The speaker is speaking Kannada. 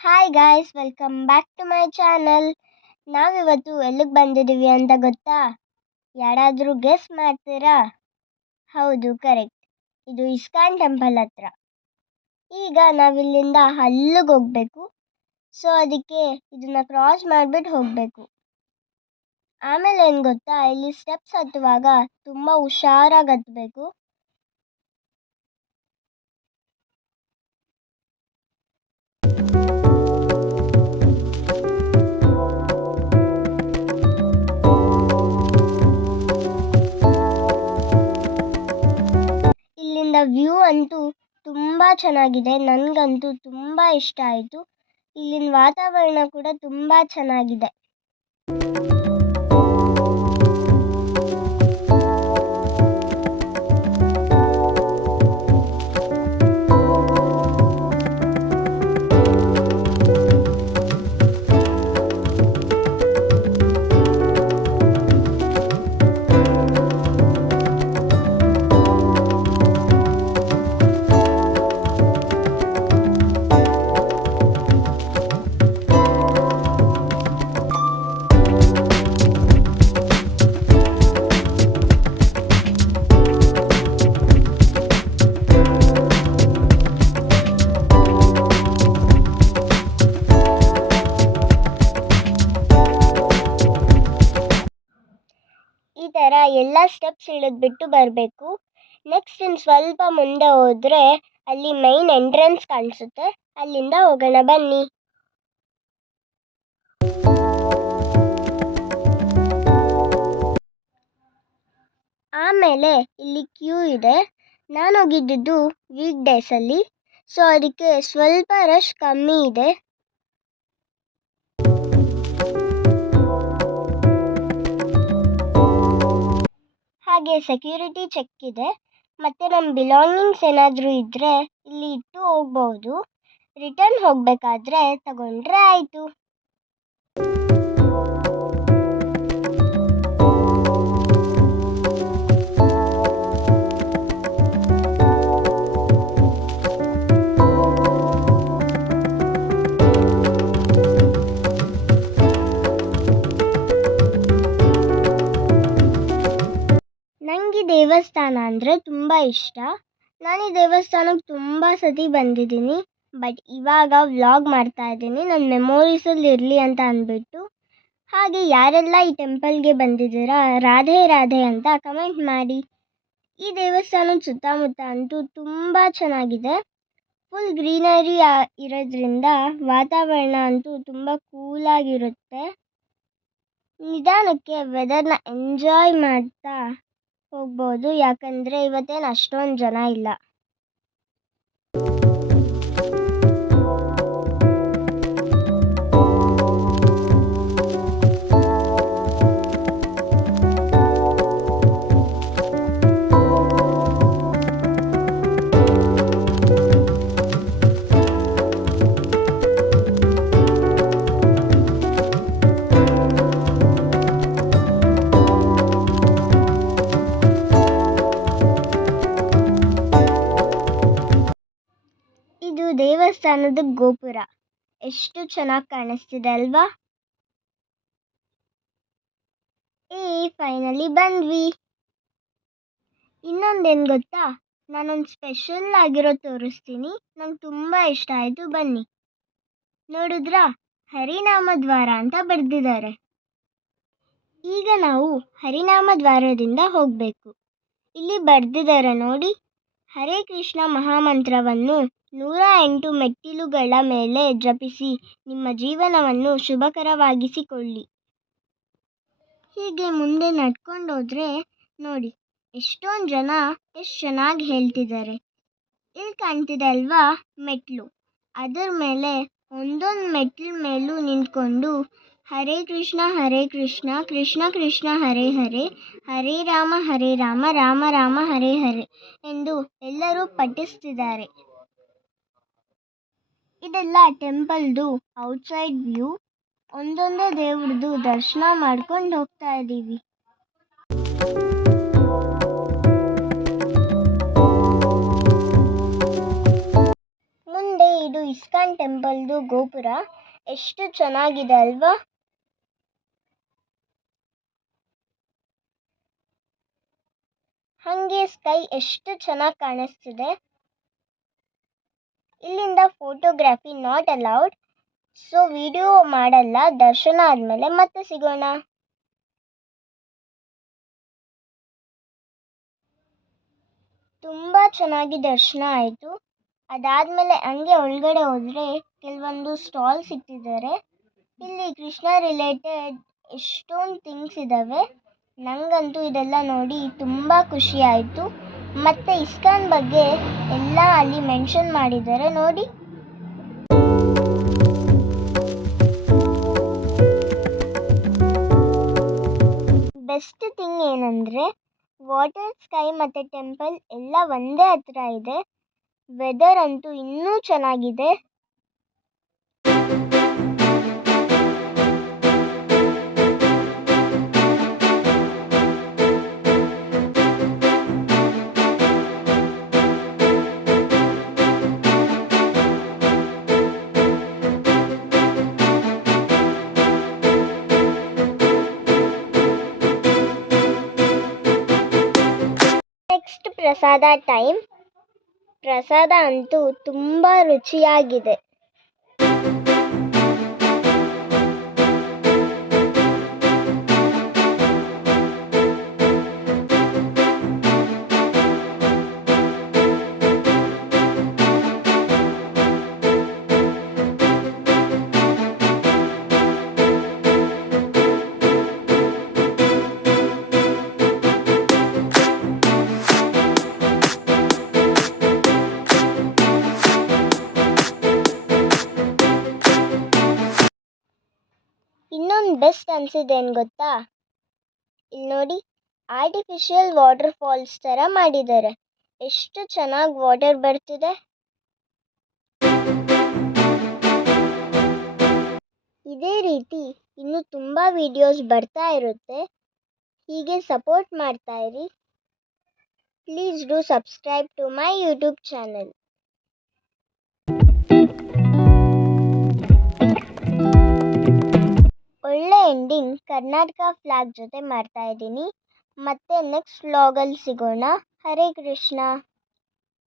Hi guys, welcome back to my channel. ನಾವಿವತ್ತು ಎಲ್ಲಿಗೆ ಬಂದಿದ್ದೀವಿ ಅಂತ ಗೊತ್ತಾ? ಯಾರಾದರೂ ಗೆಸ್ ಮಾಡ್ತೀರಾ? ಹೌದು, ಕರೆಕ್ಟ್. ಇದು ಇಸ್ಕಾನ್ ಟೆಂಪಲ್ ಹತ್ರ. ಈಗ ನಾವಿಲ್ಲಿಂದ ಅಲ್ಲಿಗೆ ಹೋಗಬೇಕು. ಸೊ ಅದಕ್ಕೆ ಇದನ್ನ ಕ್ರಾಸ್ ಮಾಡಿಬಿಟ್ಟು ಹೋಗಬೇಕು. ಆಮೇಲೆ ಏನು ಗೊತ್ತಾ, ಇಲ್ಲಿ ಸ್ಟೆಪ್ಸ್ ಹತ್ತುವಾಗ ತುಂಬ ಹುಷಾರಾಗಿ ಹತ್ತಬೇಕು. ಇಲ್ಲಿಂದ ವ್ಯೂ ಅಂತೂ ತುಂಬ ಚೆನ್ನಾಗಿದೆ. ನನಗಂತೂ ತುಂಬ ಇಷ್ಟ ಆಯಿತು. ಇಲ್ಲಿನ ವಾತಾವರಣ ಕೂಡ ತುಂಬ ಚೆನ್ನಾಗಿದೆ. ಈ ಥರ ಎಲ್ಲ ಸ್ಟೆಪ್ಸ್ ಇಳಿದ್ಬಿಟ್ಟು ಬರಬೇಕು. ನೆಕ್ಸ್ಟ್ ಇನ್ನು ಸ್ವಲ್ಪ ಮುಂದೆ ಹೋದರೆ ಅಲ್ಲಿ ಮೈನ್ ಎಂಟ್ರೆನ್ಸ್ ಕಾಣಿಸುತ್ತೆ. ಅಲ್ಲಿಂದ ಹೋಗೋಣ ಬನ್ನಿ. ಆಮೇಲೆ ಇಲ್ಲಿ ಕ್ಯೂ ಇದೆ. ನಾನು ಹೋಗಿದ್ದು ವೀಕ್ ಡೇಸಲ್ಲಿ, ಸೊ ಅದಕ್ಕೆ ಸ್ವಲ್ಪ ರಶ್ ಕಮ್ಮಿ ಇದೆ. ಹಾಗೆ ಸೆಕ್ಯೂರಿಟಿ ಚೆಕ್ ಇದೆ. ಮತ್ತು ನಮ್ಮ ಬಿಲಾಂಗಿಂಗ್ಸ್ ಏನಾದರೂ ಇದ್ದರೆ ಇಲ್ಲಿ ಇಟ್ಟು ಹೋಗ್ಬೋದು. ರಿಟರ್ನ್ ಹೋಗಬೇಕಾದ್ರೆ ತಗೊಂಡ್ರೆ ಆಯಿತು. ನನಗೆ ದೇವಸ್ಥಾನ ಅಂದರೆ ತುಂಬ ಇಷ್ಟ. ನಾನು ಈ ದೇವಸ್ಥಾನಕ್ಕೆ ತುಂಬ ಸತಿ ಬಂದಿದ್ದೀನಿ. ಬಟ್ ಇವಾಗ ವ್ಲಾಗ್ ಮಾಡ್ತಾ ಇದ್ದೀನಿ, ನನ್ನ ಮೆಮೊರೀಸಲ್ಲಿ ಇರಲಿ ಅಂತ ಅಂದ್ಬಿಟ್ಟು. ಹಾಗೆ ಯಾರೆಲ್ಲ ಈ ಟೆಂಪಲ್ಗೆ ಬಂದಿದ್ದೀರಾ, ರಾಧೆ ರಾಧೆ ಅಂತ ಕಮೆಂಟ್ ಮಾಡಿ. ಈ ದೇವಸ್ಥಾನದ ಸುತ್ತಮುತ್ತ ಅಂತೂ ತುಂಬ ಚೆನ್ನಾಗಿದೆ. ಫುಲ್ ಗ್ರೀನರಿ ಇರೋದ್ರಿಂದ ವಾತಾವರಣ ಅಂತೂ ತುಂಬ ಕೂಲಾಗಿರುತ್ತೆ. ನಿಧಾನಕ್ಕೆ ವೆದರ್ನ ಎಂಜಾಯ್ ಮಾಡ್ತಾ ಹೋಗ್ಬೋದು, ಯಾಕಂದರೆ ಇವತ್ತೇನು ಅಷ್ಟೊಂದು ಜನ ಇಲ್ಲ. ಇದು ದೇವಸ್ಥಾನದ ಗೋಪುರ. ಎಷ್ಟು ಚೆನ್ನಾಗಿ ಕಾಣಿಸ್ತಿದೆ ಅಲ್ವಾ? ಫೈನಲಿ ಬಂದ್ವಿ. ಇನ್ನೊಂದೇನು ಗೊತ್ತಾ, ನಾನೊಂದು ಸ್ಪೆಷಲ್ ಆಗಿರೋ ತೋರಿಸ್ತೀನಿ. ನಂಗೆ ತುಂಬ ಇಷ್ಟ ಆಯಿತು, ಬನ್ನಿ. ನೋಡಿದ್ರಾ, ಹರಿನಾಮ ದ್ವಾರ ಅಂತ ಬರೆದಿದ್ದಾರೆ. ಈಗ ನಾವು ಹರಿನಾಮ ದ್ವಾರದಿಂದ ಹೋಗಬೇಕು. ಇಲ್ಲಿ ಬರೆದಿದ್ದಾರೆ ನೋಡಿ, ಹರೇ ಕೃಷ್ಣ ಮಹಾಮಂತ್ರವನ್ನು 108 ಮೆಟ್ಟಿಲುಗಳ ಮೇಲೆ ಜಪಿಸಿ ನಿಮ್ಮ ಜೀವನವನ್ನು ಶುಭಕರವಾಗಿಸಿಕೊಳ್ಳಿ. ಹೀಗೆ ಮುಂದೆ ನಡ್ಕೊಂಡೋದ್ರೆ ನೋಡಿ, ಎಷ್ಟೊಂದು ಜನ ಎಷ್ಟು ಚೆನ್ನಾಗಿ ಹೇಳ್ತಿದ್ದಾರೆ. ಇಲ್ಲಿ ಕಾಣ್ತಿದೆ ಅಲ್ವಾ ಮೆಟ್ಲು, ಅದರ ಮೇಲೆ ಒಂದೊಂದು ಮೆಟ್ಲ ಮೇಲೂ ನಿಂತ್ಕೊಂಡು ಹರೇ ಕೃಷ್ಣ ಕೃಷ್ಣ ಕೃಷ್ಣ ಹರೇ ಹರೇ, ಹರೇ ರಾಮ ರಾಮ ರಾಮ ಹರೇ ಹರೇ ಎಂದು ಎಲ್ಲರೂ ಪಠಿಸ್ತಿದ್ದಾರೆ. ಇದೆಲ್ಲ ಟೆಂಪಲ್ದು ಔಟ್ಸೈಡ್ ವ್ಯೂ. ಒಂದೊಂದೇ ದೇವ್ರದ್ದು ದರ್ಶನ ಮಾಡ್ಕೊಂಡು ಹೋಗ್ತಾ ಇದ್ದೀವಿ. ಮುಂದೆ ಈ ಇದು ಇಸ್ಕಾನ್ ಟೆಂಪಲ್ದು ಗೋಪುರ. ಎಷ್ಟು ಚೆನ್ನಾಗಿದೆ ಅಲ್ವಾ? ಹಾಗೆ ಸ್ಕೈ ಎಷ್ಟು ಚೆನ್ನಾಗಿ ಕಾಣಿಸ್ತಿದೆ. ಇಲ್ಲಿಂದ photography not allowed, so video ಮಾಡಲ್ಲ. ದರ್ಶನ ಆದಮೇಲೆ ಮತ್ತೆ ಸಿಗೋಣ. ತುಂಬ ಚೆನ್ನಾಗಿ ದರ್ಶನ ಆಯಿತು. ಅದಾದಮೇಲೆ ಹಂಗೆ ಒಳಗಡೆ ಹೋದರೆ ಕೆಲವೊಂದು ಸ್ಟಾಲ್ಸ್ ಇಟ್ಟಿದ್ದಾರೆ. ಇಲ್ಲಿ ಕೃಷ್ಣ ರಿಲೇಟೆಡ್ ಎಷ್ಟೊಂದು ಥಿಂಗ್ಸ್ ಇದ್ದಾವೆ. ನನಗಂತೂ ಇದೆಲ್ಲ ನೋಡಿ ತುಂಬ ಖುಷಿ ಆಯಿತು. ಮತ್ತು ಇಸ್ಕಾನ್ ಬಗ್ಗೆ ಎಲ್ಲ ಅಲ್ಲಿ ಮೆನ್ಷನ್ ಮಾಡಿದ್ದಾರೆ ನೋಡಿ. ಬೆಸ್ಟ್ ಥಿಂಗ್ ಏನಂದರೆ ವಾಟರ್, ಸ್ಕೈ ಮತ್ತು ಟೆಂಪಲ್ ಎಲ್ಲ ಒಂದೇ ಹತ್ರ ಇದೆ. ವೆದರ್ ಅಂತೂ ಇನ್ನೂ ಚೆನ್ನಾಗಿದೆ. ನೆಕ್ಸ್ಟ್ ಪ್ರಸಾದ ಟೈಮ್. ಪ್ರಸಾದ ಅಂತೂ ತುಂಬ ರುಚಿಯಾಗಿದೆ. ಇನ್ನೊಂದು ಬೆಸ್ಟ್ ಅನ್ಸಿದ್ದೇನು ಗೊತ್ತಾ? ಇಲ್ಲಿ ನೋಡಿ, ಆರ್ಟಿಫಿಷಿಯಲ್ ವಾಟರ್ ಫಾಲ್ಸ್ ಥರ ಮಾಡಿದ್ದಾರೆ. ಎಷ್ಟು ಚೆನ್ನಾಗಿ ವಾಟರ್ ಬರ್ತಿದೆ. ಇದೇ ರೀತಿ ಇನ್ನೂ ತುಂಬ ವಿಡಿಯೋಸ್ ಬರ್ತಾ ಇರುತ್ತೆ. ಹೀಗೆ ಸಪೋರ್ಟ್ ಮಾಡ್ತಾ ಇರಿ. Please do subscribe to my YouTube channel. ಒಳ್ಳೆ ಎಂಡಿಂಗ್ ಕರ್ನಾಟಕ ಫ್ಲಾಗ್ ಜೊತೆ ಮಾಡ್ತಾ ಇದ್ದೀನಿ. ಮತ್ತೆ ನೆಕ್ಸ್ಟ್ ವ್ಲಾಗಲ್ಲಿ ಸಿಗೋಣ. ಹರೇ ಕೃಷ್ಣ.